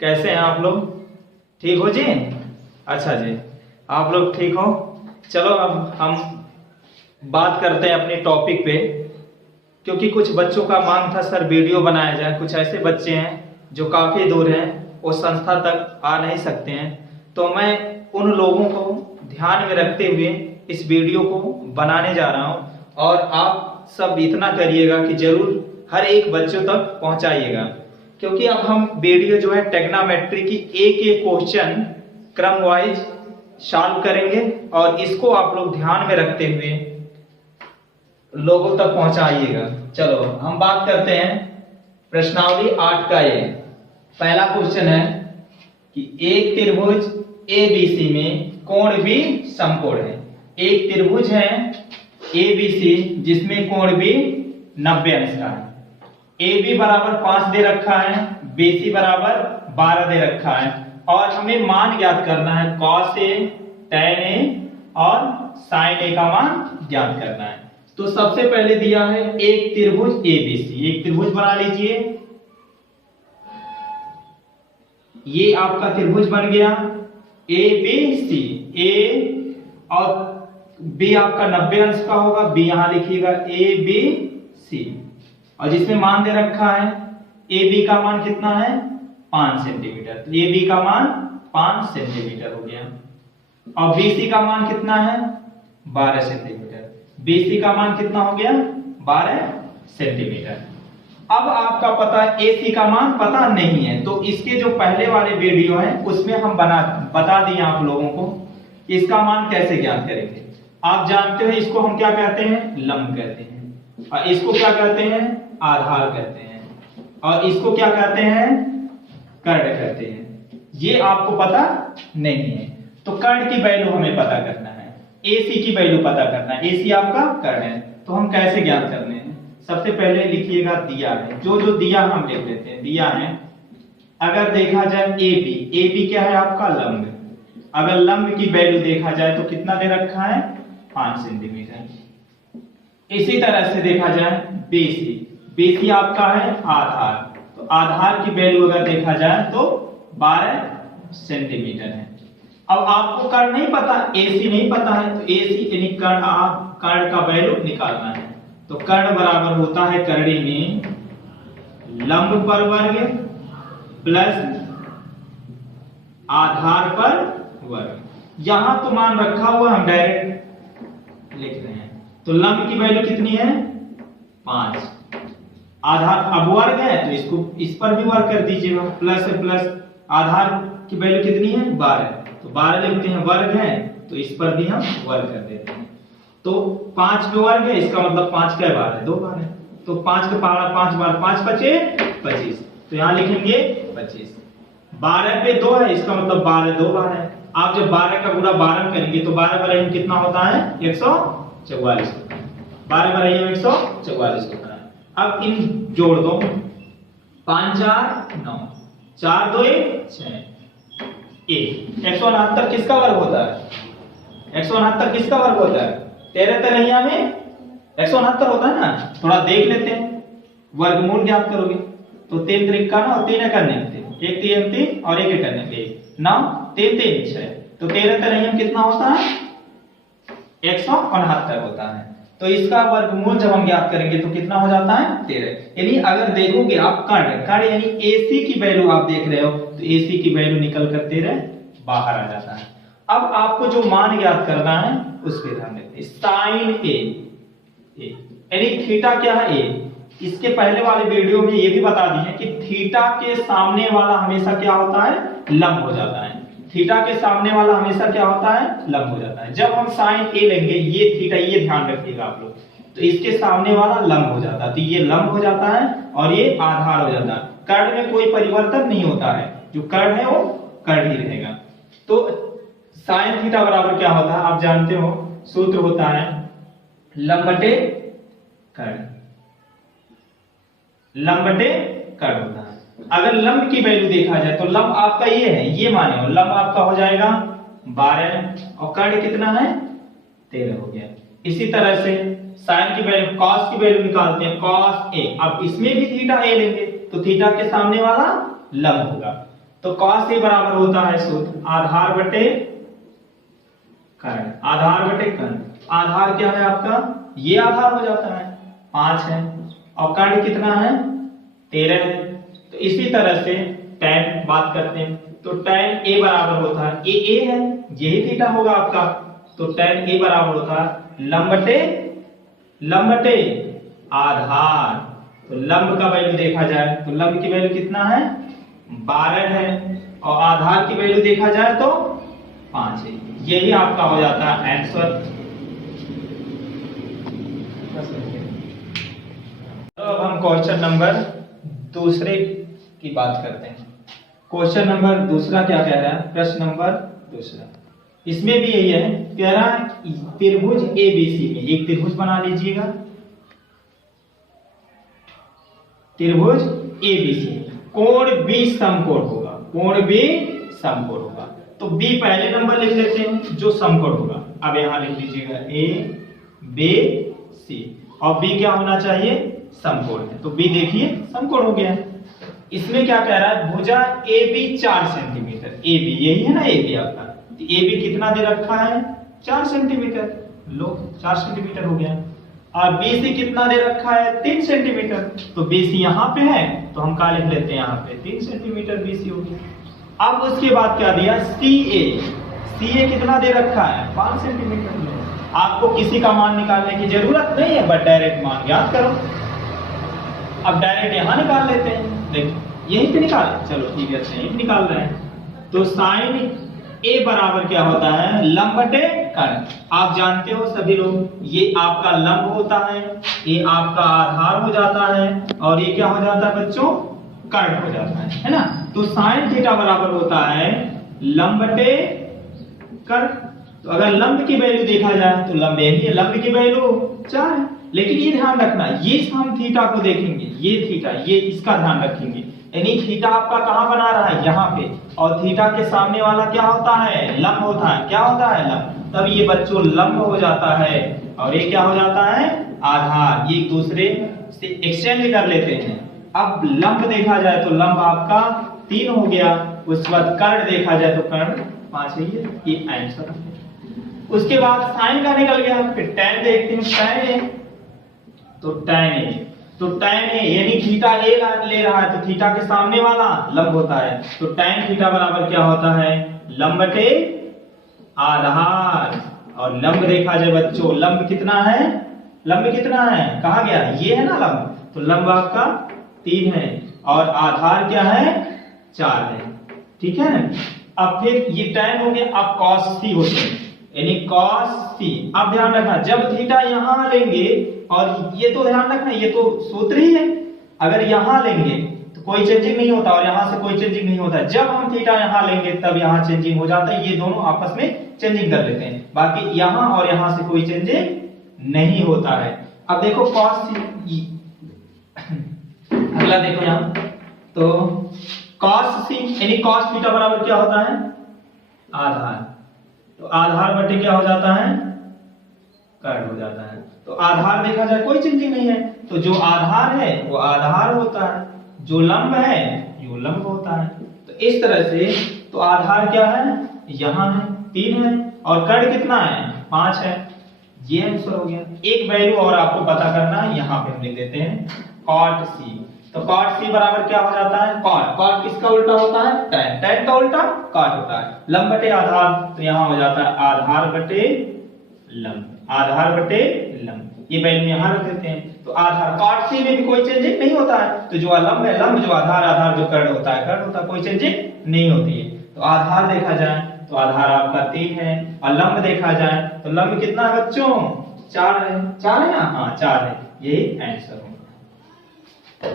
कैसे हैं आप लोग? ठीक हो जी? अच्छा जी, आप लोग ठीक हो? चलो अब हम बात करते हैं अपने टॉपिक पे, क्योंकि कुछ बच्चों का मांग था सर वीडियो बनाया जाए। कुछ ऐसे बच्चे हैं जो काफ़ी दूर हैं, वो संस्था तक आ नहीं सकते हैं, तो मैं उन लोगों को ध्यान में रखते हुए इस वीडियो को बनाने जा रहा हूँ। और आप सब इतना करिएगा कि जरूर हर एक बच्चों तक पहुँचाइएगा, क्योंकि अब हम वीडियो जो है ट्रिग्नोमेट्री की एक एक क्वेश्चन क्रम वाइज सॉल्व करेंगे, और इसको आप लोग ध्यान में रखते हुए लोगों तक पहुंचाइएगा। चलो हम बात करते हैं प्रश्नावली 8 का। ये पहला क्वेश्चन है कि एक त्रिभुज ABC में कोण भी समकोण है। एक त्रिभुज है ABC जिसमें कोण भी 90 अंश का है। AB बराबर 5 दे रखा है, BC बराबर 12 दे रखा है, और हमें मान ज्ञात करना है cos A, tan A और sin A का मान ज्ञात करना है। तो सबसे पहले दिया है एक त्रिभुज ABC। एक त्रिभुज बना लीजिए, ये आपका त्रिभुज बन गया ABC। A और B आपका 90 अंश का होगा, B यहां लिखिएगा ABC, और जिसमें मान दे रखा है AB का मान कितना है 5 सेंटीमीटर। तो AB का मान 5 सेंटीमीटर हो गया, और BC का मान कितना है 12 सेंटीमीटर। BC का मान कितना हो गया 12 सेंटीमीटर। अब आपका पता है AC का मान पता नहीं है, तो इसके जो पहले वाले वीडियो हैं उसमें हम बता दिए आप लोगों को इसका मान कैसे ज्ञात करेंगे। आप जानते हो इसको हम क्या कहते हैं, लंब कहते हैं, और इसको क्या कहते हैं, आधार कहते हैं, और इसको क्या कहते हैं, कर्ण कहते हैं। ये आपको पता नहीं है, तो कर्ण की वैल्यू हमें पता करना है, AC की वैल्यू पता करना है। AC आपका कर्ण है, तो हम कैसे ज्ञात करने हैं। सबसे पहले लिखिएगा दिया है, जो जो दिया हम लिख लेते हैं। दिया है अगर देखा जाए AB क्या है आपका लंब। अगर लंब की वैल्यू देखा जाए तो कितना दे रखा है 5 सेंटीमीटर। इसी तरह से देखा जाए BC आपका है आधार, तो आधार की वैल्यू अगर देखा जाए तो 12 सेंटीमीटर है। अब आपको कर्ण नहीं पता, AC नहीं पता है, तो AC यानी कर्ण का वैल्यू निकालना है। तो कर्ण बराबर होता है कर्णी में लंब पर वर्ग प्लस आधार पर वर्ग। यहां तो मान रखा हुआ हम डायरेक्ट लिख रहे हैं। तो लंब की वैल्यू कितनी है 5, आधार अब वर्ग है तो इसको इस पर भी वर्ग कर दीजिएगा, प्लस है प्लस, आधार की वैल्यू कितनी है 12, तो 12 लिखते हैं, वर्ग है तो इस पर भी हम वर्ग कर देते हैं। तो 5 पे वर्ग है, इसका मतलब 5 का बार है 2 बार है, तो 5 के पहाड़ा 5 बार 5 बचे 25, तो यहां लिखेंगे 25। 12 पे 2 है, इसका मतलब 12 2 बार है। आप जब 12 का गुणा 12 करेंगे तो 12 बार कितना होता है 144, 12 बार 144 होता है। अब इन जोड़ दो, 5 4 9, 4 2 6, 169 किसका वर्ग होता है, 169 किसका वर्ग होता है, 13 तरहिया में 169 होता है ना। थोड़ा देख लेते हैं, वर्गमूल ज्ञात करोगे तो 3 3 का 9 और 3 करने थे, 1 3 3 और 1 करने थे 9 3 3 6, तो 13 तरहिया में कितना होता है 169 होता है। तो इसका वर्गमूल जब हम ज्ञात करेंगे तो कितना हो जाता है 13। यानी अगर देखोगे आप कर्ण यानी AC की वैल्यू आप देख रहे हो, तो AC की वैल्यू निकल कर 13 बाहर आ जाता है। अब आपको जो मान ज्ञात करना है उस पे ध्यान देते हैं। साइन A यानी थीटा क्या है A। इसके पहले वाले वीडियो में ये भी बता दिए कि थीटा के सामने वाला हमेशा क्या होता है लंब हो जाता है। थीटा के सामने वाला हमेशा क्या होता है लंब हो जाता है। जब हम साइन A लेंगे, ये थीटा, ये ध्यान रखिएगा आप लोग, तो इसके सामने वाला लंब हो जाता है, तो ये लंब हो जाता है और ये आधार हो जाता है। कर्ण में कोई परिवर्तन नहीं होता है, जो कर्ण है वो कर्ण ही रहेगा। तो साइन थीटा बराबर क्या होता है आप जानते हो, सूत्र होता है लंब बटे कर्ण, लंब बटे कर्ण होता है। अगर लंब की वैल्यू देखा जाए तो लंब आपका ये है, ये माने हो, लंब आपका हो जाएगा 12 और कर्ण कितना है 13 हो गया। इसी तरह से साइन की वैल्यू, कॉस की वैल्यू निकालते हैं, कॉस A। अब इसमें भी थीटा A लेंगे तो थीटा के सामने वाला लंब होगा, तो cos a बराबर होता है सूत्र आधार बटे कर्ण, आधार बटे कर्ण। आधार क्या है आपका, ये आधार हो जाता है 5 है और कर्ण कितना है 13 है। तो इसी तरह से tan बात करते हैं तो tan a बराबर होता है a है, यही थीटा होगा आपका। तो tan a बराबर होता है लंब बटे आधार। तो लंब का वैल्यू देखा जाए तो लंब की वैल्यू कितना है 12 है और आधार की वैल्यू देखा जाए तो 5 है। यही आपका हो जाता है आंसर। तो अब हम क्वेश्चन नंबर दूसरे की बात करते हैं। क्वेश्चन नंबर दूसरा क्या कह रहा है, प्रश्न नंबर दूसरा, इसमें भी यही है, कह रहा है त्रिभुज एबीसी में एक त्रिभुज बना लीजिएगा। त्रिभुज एबीसी कोण बी समकोण होगा, कोण बी समकोण होगा। तो बी पहले नंबर लिख लेते हैं जो समकोण होगा। अब यहां लिख लीजिएगा ए बी सी और बी क्या होना चाहिए समकोण है। तो बी देखिए समकोण हो गया। इसमें क्या कह रहा है, भुजा A B 4 centimetre, A B यही है ना ए बी आपका, ए बी कितना दे रखा है 4 सेंटीमीटर, लो 4 सेंटीमीटर हो गया। और BC कितना दे रखा है 3 सेंटीमीटर। तो BC यहाँ पे है तो हम क्या लिख लेते हैं यहाँ पे 3 सेंटीमीटर BC हो गया। अब उसके बाद क्या दिया CA कितना दे रखा है 5 सेंटीमीटर। आपको किसी का मान निकालने की जरूरत नहीं है, बट डायरेक्ट मान याद करो। अब डायरेक्ट यहाँ निकाल लेते हैं, देखो यहीं पे निकाल, चलो ठीक है यहीं पे निकाल रहे हैं। तो साइन A बराबर क्या होता है लंब बटे कर्ण। आप जानते हो सभी लोग, ये आपका लंब होता है, ये आपका आधार हो जाता है और ये क्या हो जाता है बच्चों कर्ण हो जाता है ना। तो साइन थीटा बराबर होता है लंब बटे कर्ण। तो अगर लंब की वैल्यू देखा जाए तो लंब यही है, लंब की वैल्यू 4 है। लेकिन ये ध्यान रखना, ये हम थीटा को देखेंगे, ये थीटा ये इसका ध्यान रखेंगे, यानी थीटा आपका कहां बना रहा है यहाँ पे, और थीटा के सामने वाला क्या होता है लंब होता है। क्या होता है लंब, तब ये बच्चों लंब हो जाता है और ये क्या हो जाता है आधार। ये एक दूसरे से एक्सचेंज कर लेते हैं। अब लंब देखा जाए तो लंब आपका 3 हो गया, उसके बाद कर्ण देखा जाए तो कर्ण 5 है, ये आंसर। उसके बाद साइन का निकल गया, फिर tan देखते हैं, tan है तो tan है यानी थीटा ए ले रहा है तो थीटा के सामने वाला लंब होता है। तो tan थीटा बराबर क्या होता है लंब बटे आधार। और लंब देखा जाए बच्चों, लंब कितना है, लंब कितना है कहा गया ये है ना लंब, तो लंब आपका 3 है और आधार क्या है 4 है, ठीक है। अब फिर ये tan हो गया, अब cos c होते हैं यानी cos c। अब ध्यान रखना जब थीटा यहां लेंगे, और ये तो ध्यान रखना ये तो सूत्र ही है, अगर यहां लेंगे तो कोई चेंजिंग नहीं होता और यहां से कोई चेंजिंग नहीं होता। जब हम थीटा यहां लेंगे तब यहां चेंजिंग हो जाता है, ये दोनों आपस में चेंजिंग कर लेते हैं, बाकी यहां और यहां से कोई चेंजिंग नहीं होता है। अब देखो cos c, अगला देखो यहां तो cos c यानी cos थीटा बराबर क्या होता है आधार। तो आधार बटे क्या हो जाता है कर्ण हो जाता है। तो आधार देखा जाए कोई चेंजिंग नहीं है, तो जो आधार है वो आधार होता है, जो लंब है वो लंब होता है। तो इस तरह से तो आधार क्या है यहाँ है 3 है और कर्ण कितना है 5 है, ये आंसर हो गया। एक वैल्यू और आपको पता करना है, यहाँ पे हम लिख देते हैं cot c। तो cot c बराबर क्या हो जाता है cot किसका उल्टा होता है tan का उल्टा cot होता है। लंब बटे आधार, तो यहाँ हो जाता है आधार बटे लंब, आधार बटे लंब, ये वैल्यू यहाँ रख देते हैं। तो आधार cot c में भी कोई चेंजिंग नहीं होता है, तो जो लंब है लंब, जो आधार जो कर्ण होता है कोई चेंजिंग नहीं होती है। तो आधार देखा जाए तो आधार आपका 3 है और लंब देखा जाए तो लंब कितना है बच्चों 4 है, 4 है ना, हाँ 4 है, यही आंसर होगा।